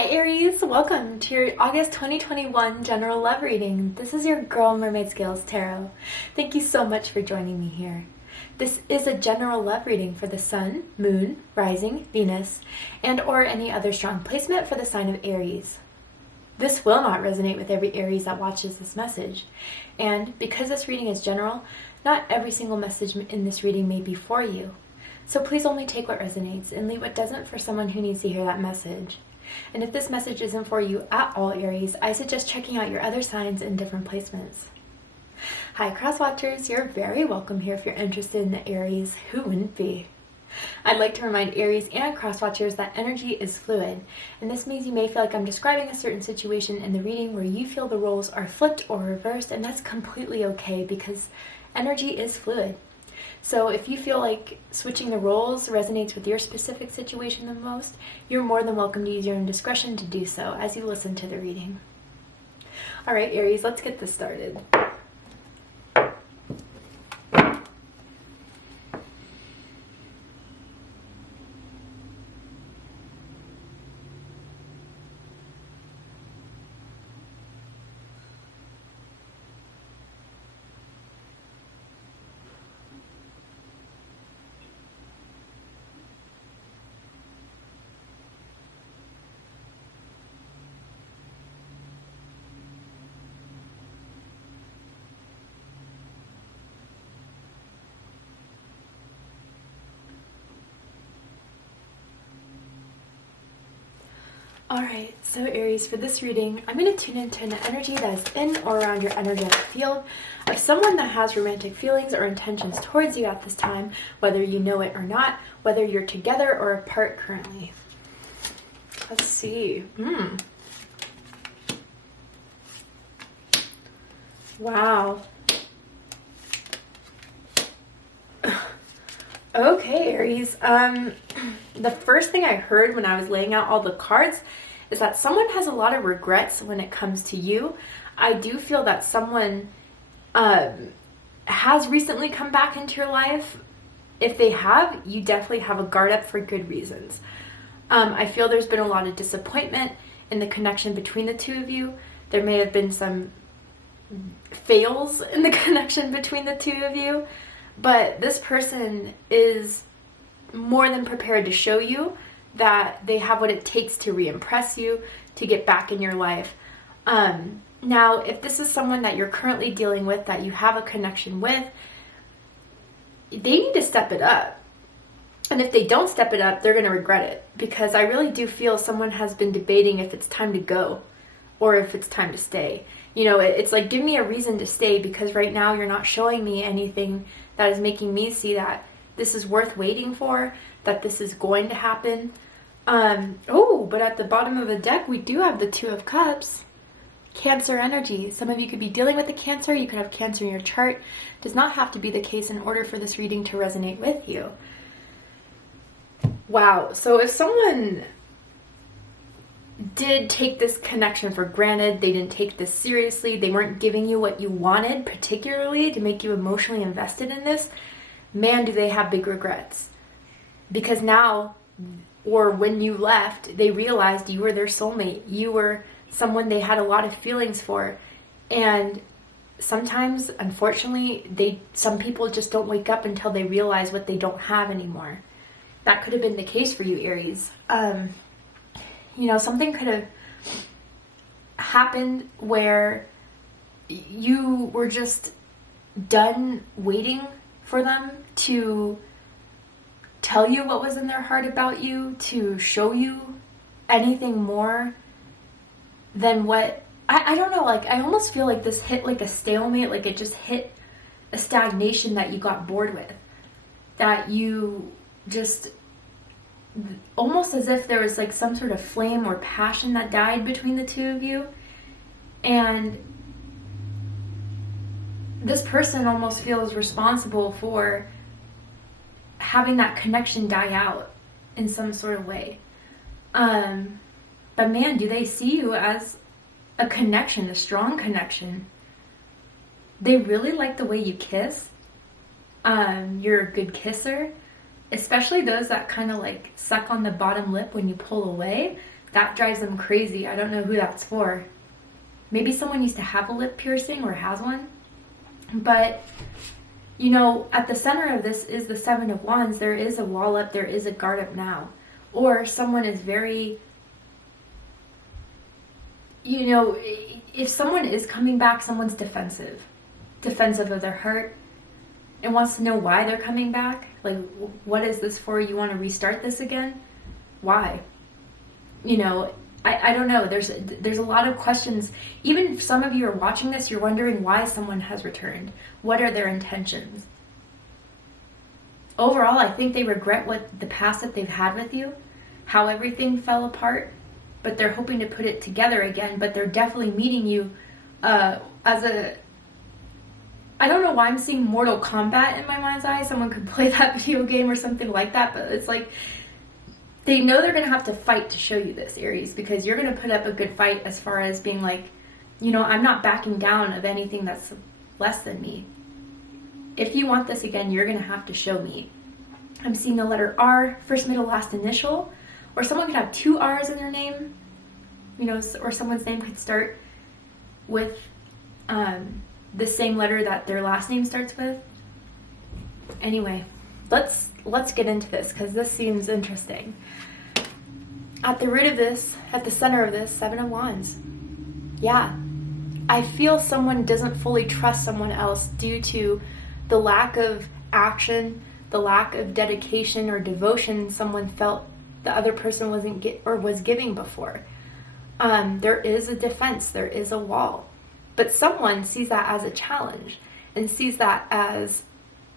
Hi Aries, welcome to your August 2021 general love reading. This is your girl Mermaid Scales Tarot. Thank you so much for joining me here. This is a general love reading for the Sun, Moon, Rising, Venus, and or any other strong placement for the sign of Aries. This will not resonate with every Aries that watches this message. And because this reading is general, not every single message in this reading may be for you. So please only take what resonates and leave what doesn't for someone who needs to hear that message. And if this message isn't for you at all, Aries, I suggest checking out your other signs in different placements. Hi cross-watchers, you're very welcome here if you're interested in the Aries. Who wouldn't be? I'd like to remind Aries and cross-watchers that energy is fluid, and this means you may feel like I'm describing a certain situation in the reading where you feel the roles are flipped or reversed, and that's completely okay because energy is fluid. So if you feel like switching the roles resonates with your specific situation the most, you're more than welcome to use your own discretion to do so as you listen to the reading. All right, Aries, let's get this started. Alright, so Aries, for this reading, I'm going to tune into an energy that is in or around your energetic field of someone that has romantic feelings or intentions towards you at this time, whether you know it or not, whether you're together or apart currently. Let's see. Wow. Okay, Aries. The first thing I heard when I was laying out all the cards is that someone has a lot of regrets when it comes to you. I do feel that someone has recently come back into your life. If they have, you definitely have a guard up for good reasons. I feel there's been a lot of disappointment in the connection between the two of you. There may have been some fails in the connection between the two of you, but this person is more than prepared to show you that they have what it takes to re-impress you, to get back in your life. Now, if this is someone that you're currently dealing with, that you have a connection with, they need to step it up. And if they don't step it up, they're going to regret it, because I really do feel someone has been debating if it's time to go or if it's time to stay. You know, it's like, give me a reason to stay, because right now you're not showing me anything that is making me see that this is worth waiting for, that this is going to happen. Oh, but at the bottom of the deck, we do have the Two of Cups. Cancer energy. Some of you could be dealing with a Cancer. You could have Cancer in your chart. It does not have to be the case in order for this reading to resonate with you. Wow. So if someone did take this connection for granted, they didn't take this seriously, they weren't giving you what you wanted, particularly to make you emotionally invested in this, man, do they have big regrets. Because now, or when you left, they realized you were their soulmate. You were someone they had a lot of feelings for. And sometimes, unfortunately, some people just don't wake up until they realize what they don't have anymore. That could have been the case for you, Aries. You know, something could have happened where you were just done waiting for them to tell you what was in their heart about you, to show you anything more than what, I don't know, like, I almost feel like this hit like a stalemate, like it just hit a stagnation that you got bored with, that you just, almost as if there was like some sort of flame or passion that died between the two of you. And this person almost feels responsible for having that connection die out in some sort of way. But man, do they see you as a connection, a strong connection. They really like the way you kiss. You're a good kisser. Especially those that kind of like suck on the bottom lip when you pull away. that drives them crazy. I don't know who that's for. Maybe someone used to have a lip piercing or has one. But, you know, at the center of this is the Seven of Wands. There is a wall up, there is a guard up now. Or someone is very, you know, if someone is coming back, someone's defensive of their heart, and wants to know why they're coming back. Like, what is this for? You want to restart this again? Why? You know, I don't know. There's a lot of questions. Even if some of you are watching this, you're wondering why someone has returned. What are their intentions? Overall, I think they regret what the past that they've had with you, how everything fell apart, but they're hoping to put it together again. But they're definitely meeting you as a, I don't know why I'm seeing Mortal Kombat in my mind's eye. Someone could play that video game or something like that, but it's like they know they're going to have to fight to show you this, Aries, because you're going to put up a good fight as far as being like, you know, I'm not backing down of anything that's less than me. If you want this again, you're going to have to show me. I'm seeing the letter R, first, middle, last initial, or someone could have two R's in their name, you know, or someone's name could start with the same letter that their last name starts with. Anyway, let's get into this, because this seems interesting. At the root of this, at the center of this, Seven of Wands. Yeah, I feel someone doesn't fully trust someone else due to the lack of action, the lack of dedication or devotion someone felt the other person was giving before. There is a defense, there is a wall, but someone sees that as a challenge and sees that as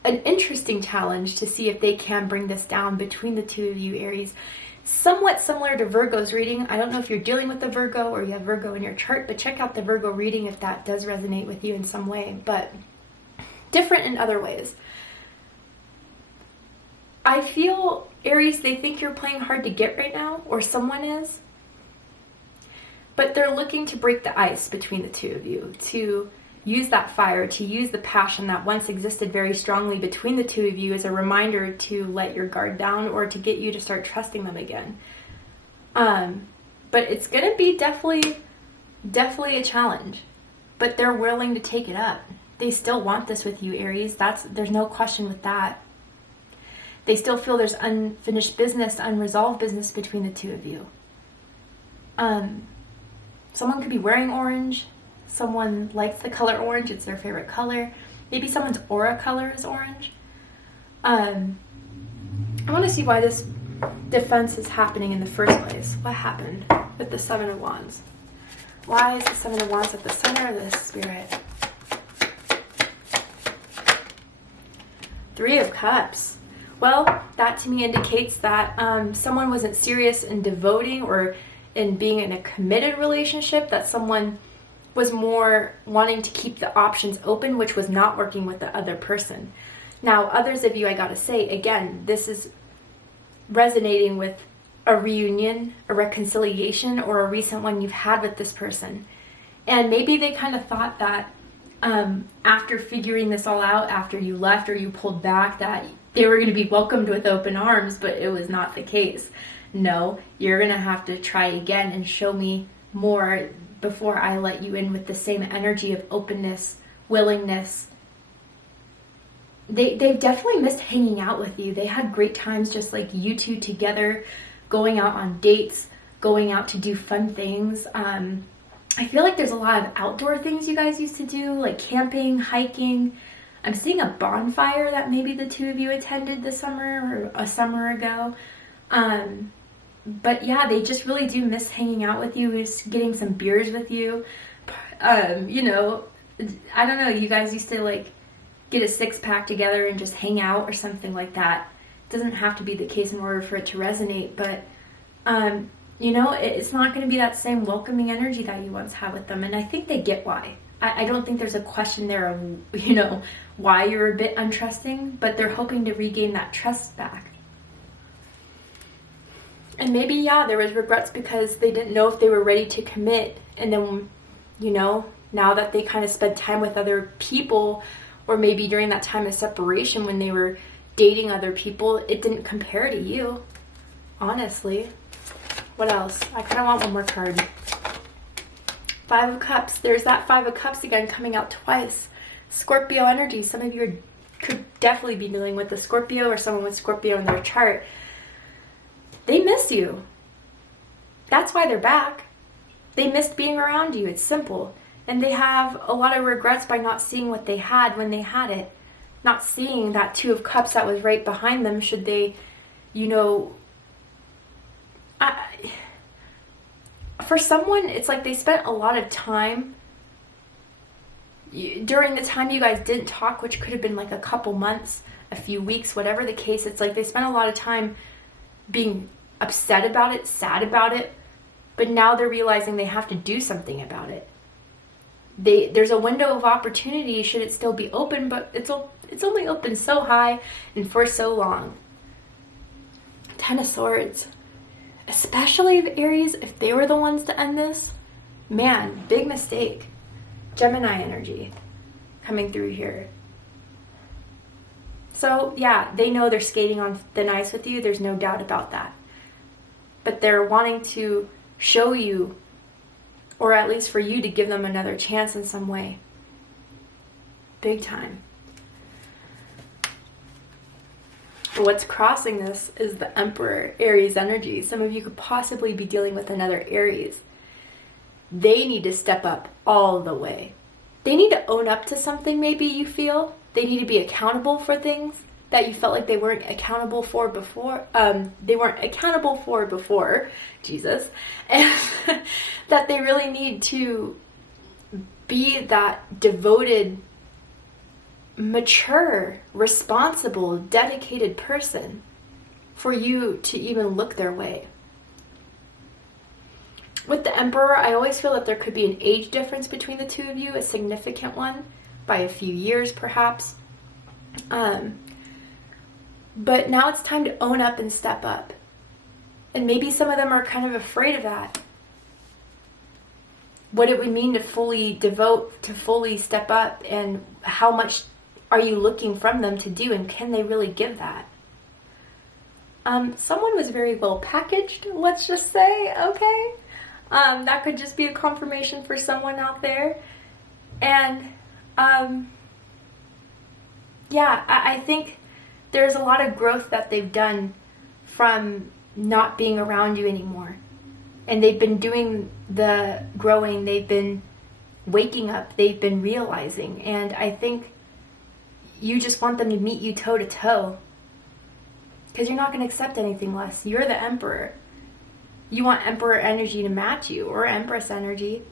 an interesting challenge to see if they can bring this down between the two of you, Aries. Somewhat similar to Virgo's reading. I don't know if you're dealing with the Virgo or you have Virgo in your chart, but check out the Virgo reading if that does resonate with you in some way, but different in other ways. I feel, Aries, they think you're playing hard to get right now, or someone is, but they're looking to break the ice between the two of you, to use that fire, to use the passion that once existed very strongly between the two of you as a reminder to let your guard down or to get you to start trusting them again. But it's going to be definitely a challenge, but they're willing to take it up. They still want this with you, Aries. There's no question with that. They still feel there's unfinished business, unresolved business between the two of you. Someone could be wearing orange. Someone likes the color orange. It's their favorite color. Maybe someone's aura color is orange. I want to see why this defense is happening in the first place. What happened with the Seven of Wands? Why is the Seven of Wands at the center of this, Spirit? Three of Cups. Well, that to me indicates that someone wasn't serious in devoting or in being in a committed relationship, that someone was more wanting to keep the options open, which was not working with the other person. Now, others of you, I gotta say, again, this is resonating with a reunion, a reconciliation, or a recent one you've had with this person. And maybe they kind of thought that after figuring this all out, after you left or you pulled back, that they were going to be welcomed with open arms, but it was not the case. No, you're going to have to try again and show me more before I let you in with the same energy of openness, willingness. They've definitely missed hanging out with you. They had great times just like you two together, going out on dates, going out to do fun things. I feel like there's a lot of outdoor things you guys used to do, like camping, hiking. I'm seeing a bonfire that maybe the two of you attended this summer or a summer ago. But yeah, they just really do miss hanging out with you, just getting some beers with you. You know, I don't know, you guys used to like get a six-pack together and just hang out or something like that. It doesn't have to be the case in order for it to resonate, but you know, it's not going to be that same welcoming energy that you once had with them, and I think they get why. I don't think there's a question there of, you know, why you're a bit untrusting, but they're hoping to regain that trust back. And maybe, yeah, there was regrets because they didn't know if they were ready to commit, and then, you know, now that they kind of spent time with other people, or maybe during that time of separation when they were dating other people, it didn't compare to you, honestly. What else? I kind of want one more card. Five of Cups. There's that Five of Cups again coming out twice. Scorpio energy. Some of you could definitely be dealing with a Scorpio or someone with Scorpio in their chart. They miss you. That's why they're back. They missed being around you. It's simple. And they have a lot of regrets by not seeing what they had when they had it. Not seeing that Two of Cups that was right behind them should they, you know... for someone, it's like they spent a lot of time during the time you guys didn't talk, which could have been like a couple months, a few weeks, whatever the case. It's like they spent a lot of time being upset about it, sad about it, but now they're realizing they have to do something about it. There's a window of opportunity should it still be open, but it's only open so high and for so long. Ten of Swords. Especially if Aries, if they were the ones to end this, man, big mistake. Gemini energy coming through here. So yeah, they know they're skating on thin ice with you. There's no doubt about that. But they're wanting to show you, or at least for you to give them another chance in some way. Big time. But what's crossing this is the Emperor, Aries energy. Some of you could possibly be dealing with another Aries. They need to step up all the way. They need to own up to something maybe you feel. They need to be accountable for things that you felt like they weren't accountable for before. Jesus. And that they really need to be that devoted, mature, responsible, dedicated person for you to even look their way. With the Emperor, I always feel that there could be an age difference between the two of you, a significant one, by a few years perhaps. But now it's time to own up and step up. And maybe some of them are kind of afraid of that. What it would mean to fully devote, to fully step up, and how much are you looking from them to do, and can they really give that? Someone was very well packaged, let's just say, okay? That could just be a confirmation for someone out there. And, yeah, I think there's a lot of growth that they've done from not being around you anymore. And they've been doing the growing, they've been waking up, they've been realizing. And I think you just want them to meet you toe to toe. Because you're not going to accept anything less. You're the Emperor. You want Emperor energy to match you, or Empress energy.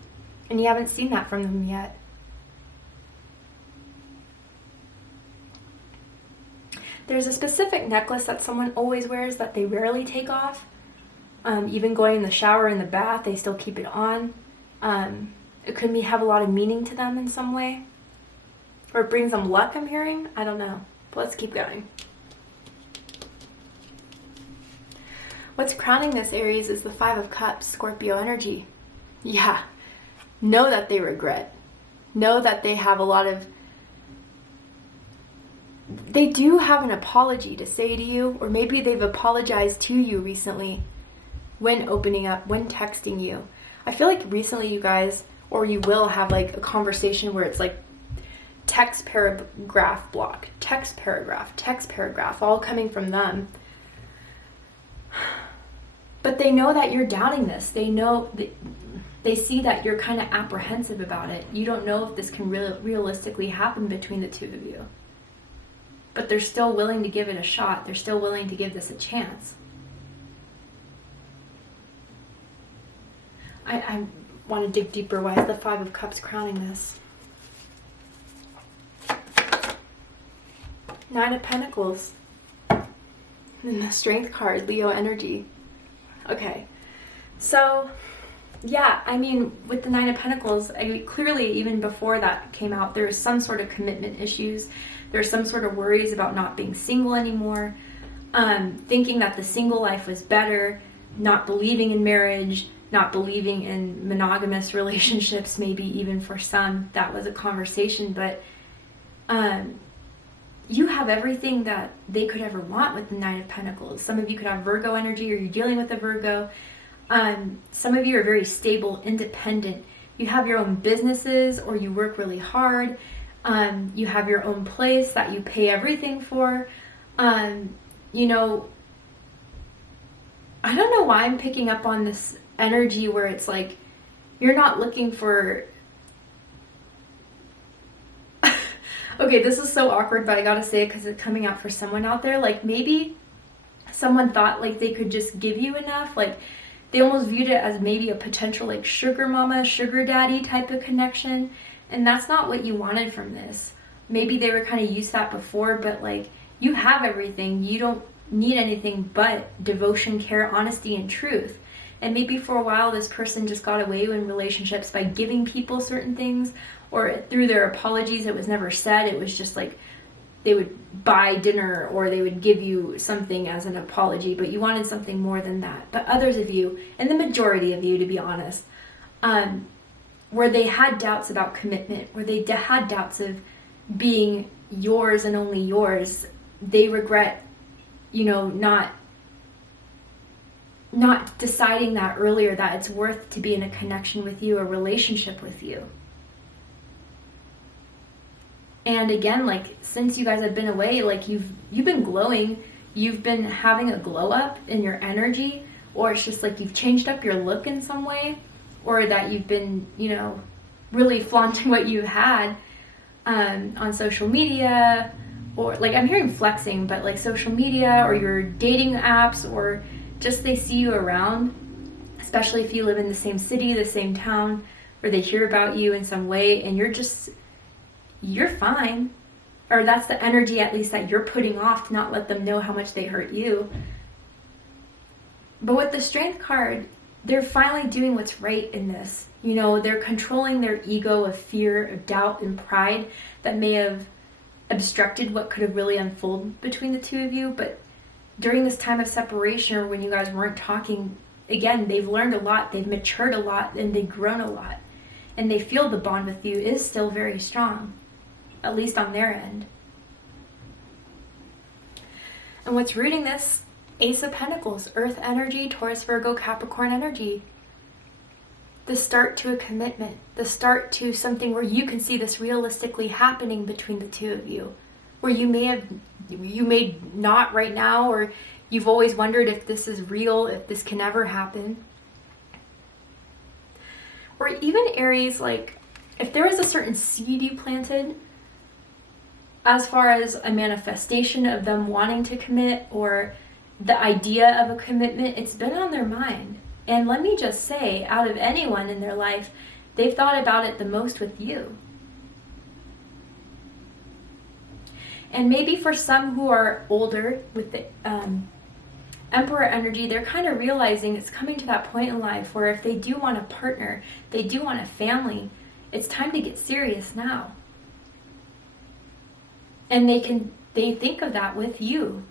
And you haven't seen that from them yet. There's a specific necklace that someone always wears that they rarely take off. Even going in the shower, in the bath, they still keep it on. It could have a lot of meaning to them in some way. Or it brings them luck, I'm hearing. I don't know. But let's keep going. What's crowning this, Aries, is the Five of Cups, Scorpio energy. Yeah. Know that they regret. Know that they have a lot of... They do have an apology to say to you, or maybe they've apologized to you recently when opening up, when texting you. I feel like recently you guys, or you will have like a conversation where it's like text paragraph block, text paragraph, all coming from them. But they know that you're doubting this. They know, they see that you're kind of apprehensive about it. You don't know if this can realistically happen between the two of you. But they're still willing to give it a shot. They're still willing to give this a chance. I want to dig deeper. Why is the Five of Cups crowning this? Nine of Pentacles. And the Strength card, Leo energy. Okay. So, yeah, I mean, with the Nine of Pentacles, clearly even before that came out, there was some sort of commitment issues. There's some sort of worries about not being single anymore, thinking that the single life was better, not believing in marriage, not believing in monogamous relationships, maybe even for some, that was a conversation. But you have everything that they could ever want with the Nine of Pentacles. Some of you could have Virgo energy, or you're dealing with a Virgo. Some of you are very stable, independent. You have your own businesses, or you work really hard. You have your own place that you pay everything for. You know, I don't know why I'm picking up on this energy where it's like you're not looking for... Okay, this is so awkward, but I gotta say it because it's coming out for someone out there. Like, maybe someone thought like they could just give you enough. Like, they almost viewed it as maybe a potential like sugar mama, sugar daddy type of connection. And that's not what you wanted from this. Maybe they were kind of used to that before, but like, you have everything. You don't need anything but devotion, care, honesty, and truth. And maybe for a while this person just got away in relationships by giving people certain things, or through their apologies it was never said. It was just like they would buy dinner or they would give you something as an apology, but you wanted something more than that. But others of you, and the majority of you to be honest, where they had doubts about commitment, where they had doubts of being yours and only yours, they regret, you know, not deciding that earlier, that it's worth to be in a connection with you, a relationship with you. And again, like, since you guys have been away, like, you've been glowing, you've been having a glow up in your energy, or it's just like you've changed up your look in some way, or that you've been, you know, really flaunting what you had on social media, or like, I'm hearing flexing, but like social media or your dating apps, or just they see you around, especially if you live in the same city, the same town, or they hear about you in some way, and you're fine. Or that's the energy at least that you're putting off, to not let them know how much they hurt you. But with the Strength card, they're finally doing what's right in this. You know, they're controlling their ego of fear, of doubt, and pride that may have obstructed what could have really unfolded between the two of you. But during this time of separation, or when you guys weren't talking, again, they've learned a lot, they've matured a lot, and they've grown a lot. And they feel the bond with you is still very strong, at least on their end. And what's rooting this? Ace of Pentacles, Earth energy, Taurus, Virgo, Capricorn energy. The start to a commitment, the start to something where you can see this realistically happening between the two of you, where you may not right now, or you've always wondered if this is real, if this can ever happen. Or even Aries, like, if there was a certain seed you planted, as far as a manifestation of them wanting to commit, or the idea of a commitment, it's been on their mind. And let me just say, out of anyone in their life, they've thought about it the most with you. And maybe for some who are older with the Emperor energy, they're kind of realizing it's coming to that point in life where if they do want a partner, they do want a family, it's time to get serious now. And they think of that with you.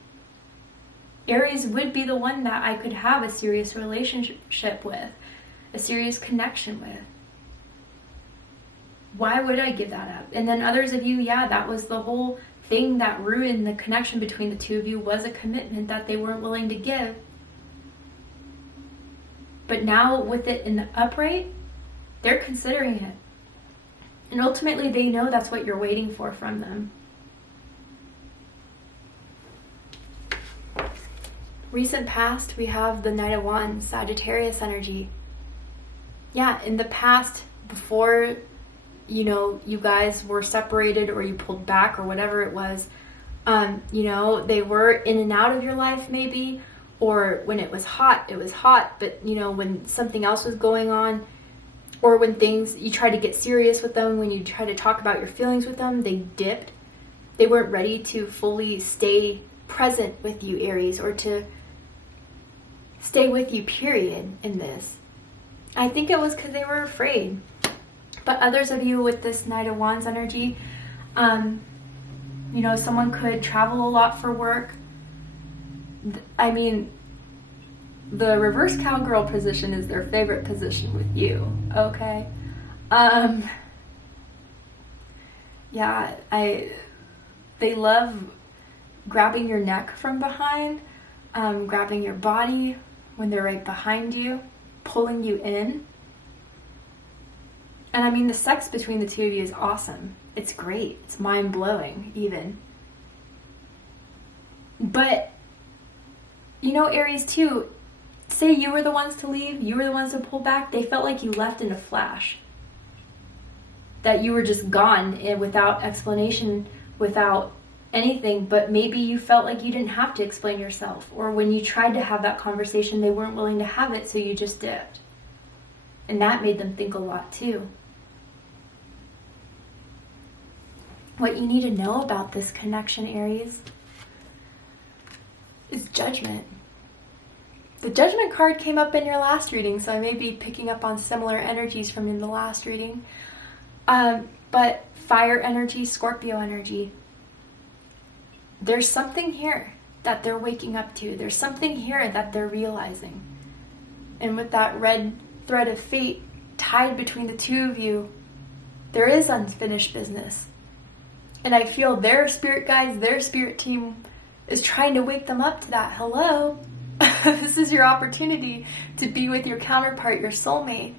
Aries would be the one that I could have a serious relationship with, a serious connection with. Why would I give that up? And then others of you, yeah, that was the whole thing that ruined the connection between the two of you, was a commitment that they weren't willing to give. But now with it in the upright, they're considering it. And ultimately they know that's what you're waiting for from them. Recent past, we have the Knight of Wands, Sagittarius energy. Yeah, in the past, before, you know, you guys were separated or you pulled back or whatever it was, you know, they were in and out of your life maybe, or when it was hot, but, you know, when something else was going on, or when things, you tried to get serious with them, when you tried to talk about your feelings with them, they dipped. They weren't ready to fully stay present with you, Aries, or to stay with you, period, in this. I think it was because they were afraid. But others of you with this Knight of Wands energy, you know, someone could travel a lot for work. I mean, the reverse cowgirl position is their favorite position with you, okay? Yeah, they love grabbing your neck from behind, grabbing your body when they're right behind you. pulling you in. And I mean, the sex between the two of you is awesome. It's great. It's mind-blowing, even. But, you know, Aries too, say you were the ones to leave, you were the ones to pull back, they felt like you left in a flash. That you were just gone without explanation, without anything, but maybe you felt like you didn't have to explain yourself. Or when you tried to have that conversation, they weren't willing to have it, so you just dipped. And that made them think a lot too. What you need to know about this connection, Aries, is judgment. The judgment card came up in your last reading, so I may be picking up on similar energies from in the last reading. But fire energy, Scorpio energy, there's something here that they're waking up to. There's something here that they're realizing. And with that red thread of fate tied between the two of you, there is unfinished business. And I feel their spirit guides, their spirit team is trying to wake them up to that. Hello, this is your opportunity to be with your counterpart, your soulmate.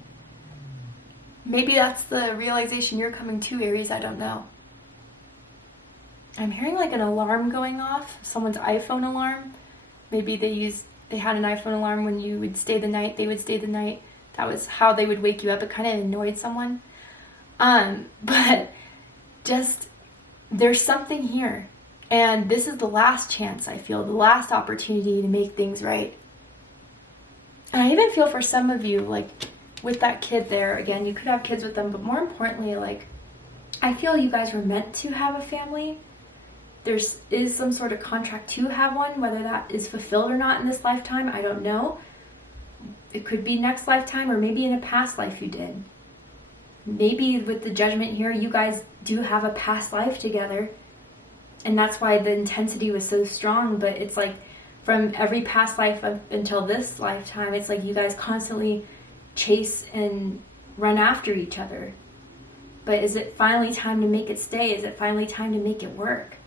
Maybe that's the realization you're coming to, Aries, I don't know. I'm hearing like an alarm going off, someone's iPhone alarm. Maybe they had an iPhone alarm when you would stay the night, they would stay the night. That was how they would wake you up. It kind of annoyed someone. But just, there's something here. And this is the last chance, I feel, the last opportunity to make things right. And I even feel for some of you, like with that kid there, again, you could have kids with them, but more importantly, like, I feel you guys were meant to have a family. There is some sort of contract to have one, whether that is fulfilled or not in this lifetime, I don't know. It could be next lifetime, or maybe in a past life you did. Maybe with the judgment here, you guys do have a past life together. And that's why the intensity was so strong. But it's like from every past life up until this lifetime, it's like you guys constantly chase and run after each other. But is it finally time to make it stay? Is it finally time to make it work?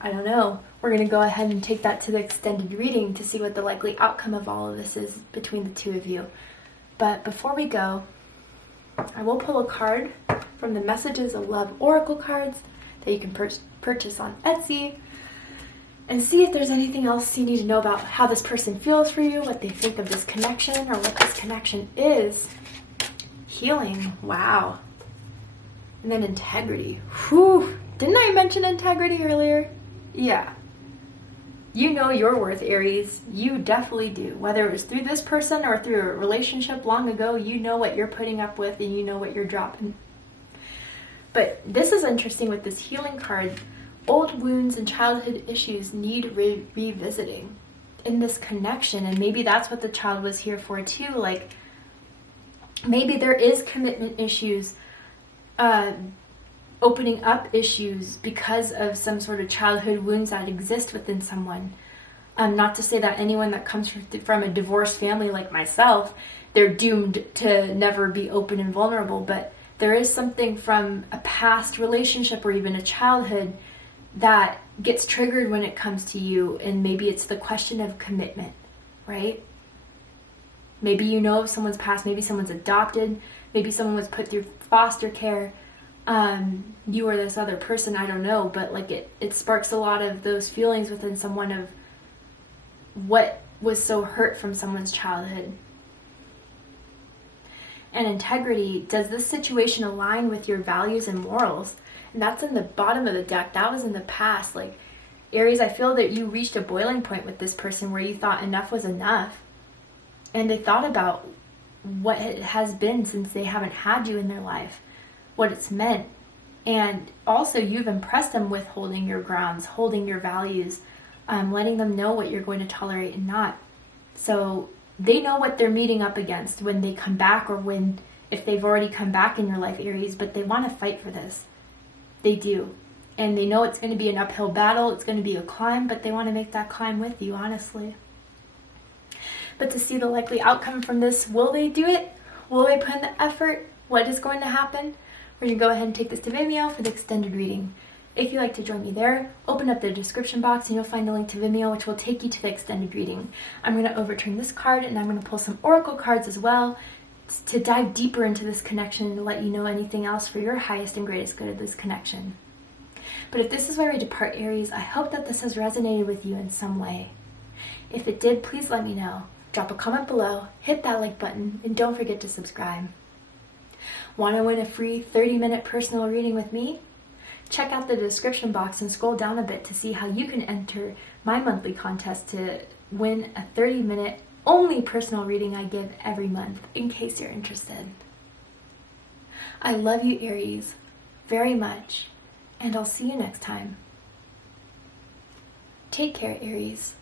I don't know. We're going to go ahead and take that to the extended reading to see what the likely outcome of all of this is between the two of you. But before we go, I will pull a card from the Messages of Love Oracle cards that you can purchase on Etsy and see if there's anything else you need to know about how this person feels for you, what they think of this connection, or what this connection is. Healing, wow. And then integrity. Whew, didn't I mention integrity earlier? Yeah. You know your worth, Aries. You definitely do. Whether it was through this person or through a relationship long ago, you know what you're putting up with and you know what you're dropping. But this is interesting with this healing card. Old wounds and childhood issues need revisiting in this connection. And maybe that's what the child was here for too. Like, maybe there is commitment issues, opening up issues because of some sort of childhood wounds that exist within someone. Not to say that anyone that comes from a divorced family like myself, they're doomed to never be open and vulnerable, but there is something from a past relationship or even a childhood that gets triggered when it comes to you, and maybe it's the question of commitment, right? Maybe you know of someone's past, maybe someone's adopted, maybe someone was put through foster care, you or this other person, I don't know, but like it sparks a lot of those feelings within someone of what was so hurt from someone's childhood. And integrity, does this situation align with your values and morals? And that's in the bottom of the deck. That was in the past. Like, Aries, I feel that you reached a boiling point with this person where you thought enough was enough. And they thought about what it has been since they haven't had you in their life, what it's meant. And also you've impressed them with holding your grounds, holding your values, letting them know what you're going to tolerate and not. So they know what they're meeting up against when they come back, or if they've already come back in your life, Aries, but they want to fight for this. They do. And they know it's going to be an uphill battle. It's going to be a climb, but they want to make that climb with you, honestly. But to see the likely outcome from this, will they do it? Will they put in the effort? What is going to happen? We're going to go ahead and take this to Vimeo for the extended reading. If you'd like to join me there, open up the description box and you'll find the link to Vimeo, which will take you to the extended reading. I'm going to overturn this card and I'm going to pull some oracle cards as well to dive deeper into this connection and let you know anything else for your highest and greatest good of this connection. But if this is where we depart, Aries, I hope that this has resonated with you in some way. If it did, please let me know. Drop a comment below, hit that like button, and don't forget to subscribe. Want to win a free 30-minute personal reading with me? Check out the description box and scroll down a bit to see how you can enter my monthly contest to win a 30-minute only personal reading I give every month, in case you're interested. I love you, Aries, very much, and I'll see you next time. Take care, Aries.